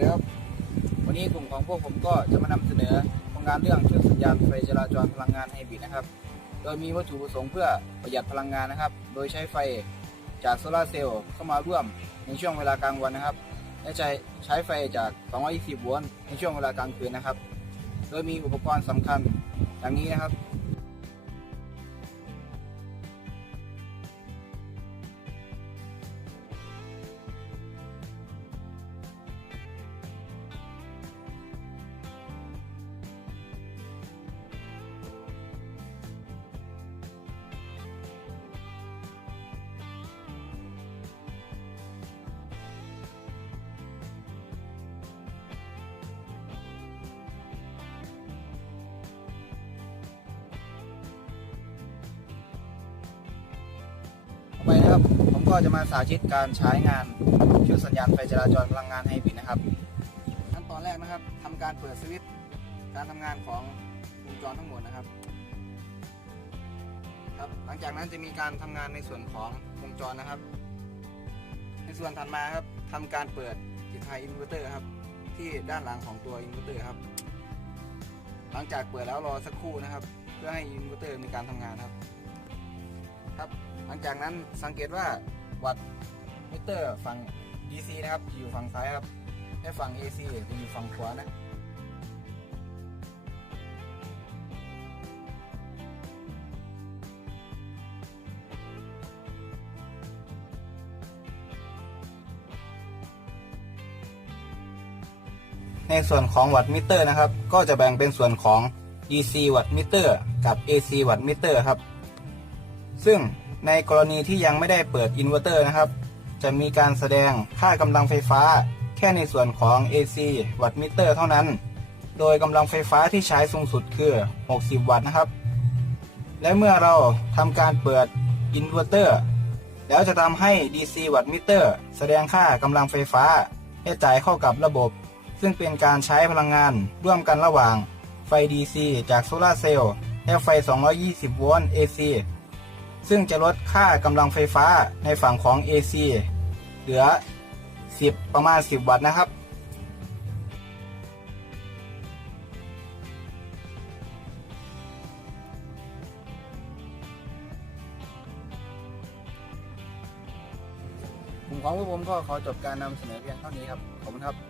ดีครับวันนี้กลุ่มของพวกผมก็จะมานำเสนอโครงการเรื่องเครื่องสัญญาณไฟจราจรพลังงานไฮบริดนะครับโดยมีวัตถุประสงค์เพื่อประหยัดพลังงานนะครับโดยใช้ไฟจากโซลาร์เซลล์เข้ามาร่วมในช่วงเวลากลางวันนะครับและใช้ไฟจาก220 โวลต์ในช่วงเวลากลางคืนนะครับโดยมีอุปกรณ์สำคัญดังนี้นะครับต่อไปนะครับผมก็จะมาสาธิตการใช้งานเครื่องสัญญาณไฟจราจรพลังงานไฮบริดนะครับขั้นตอนแรกนะครับทำการเปิดสวิตช์การทำงานของวงจรทั้งหมดนะครับหลังจากนั้นจะมีการทำงานในส่วนของวงจรนะครับในส่วนถัดมาครับทำการเปิดจิตไฟอินเวอร์เตอร์ครับที่ด้านหลังของตัวอินเวอร์เตอร์ครับหลังจากเปิดแล้วรอสักครู่นะครับเพื่อให้อินเวอร์เตอร์มีการทำงานครับหลังจากนั้นสังเกตว่าวัตต์มิเตอร์ฝั่ง DC นะครับอยู่ฝั่งซ้ายครับและฝั่ง AC จะอยู่ฝั่งขวานะในส่วนของวัตต์มิเตอร์นะครับก็จะแบ่งเป็นส่วนของ DC วัตต์มิเตอร์กับ AC วัตต์มิเตอร์ครับซึ่งในกรณีที่ยังไม่ได้เปิดอินเวอร์เตอร์นะครับจะมีการแสดงค่ากำลังไฟฟ้าแค่ในส่วนของ AC วัตต์มิเตอร์เท่านั้นโดยกำลังไฟฟ้าที่ใช้สูงสุดคือ60 วัตต์นะครับและเมื่อเราทำการเปิดอินเวอร์เตอร์แล้วจะทำให้ DC วัตต์มิเตอร์แสดงค่ากำลังไฟฟ้าและจ่ายเข้ากับระบบซึ่งเป็นการใช้พลังงานร่วมกันระหว่างไฟ DC จากโซลาร์เซลล์และไฟ220 โวลต์ ACซึ่งจะลดค่ากำลังไฟฟ้าในฝั่งของ AC เหลือประมาณ 10 วัตต์นะครับกลุ่มของพวกผมก็ขอจบการนำเสนอเพียงเท่านี้ครับขอบคุณครับ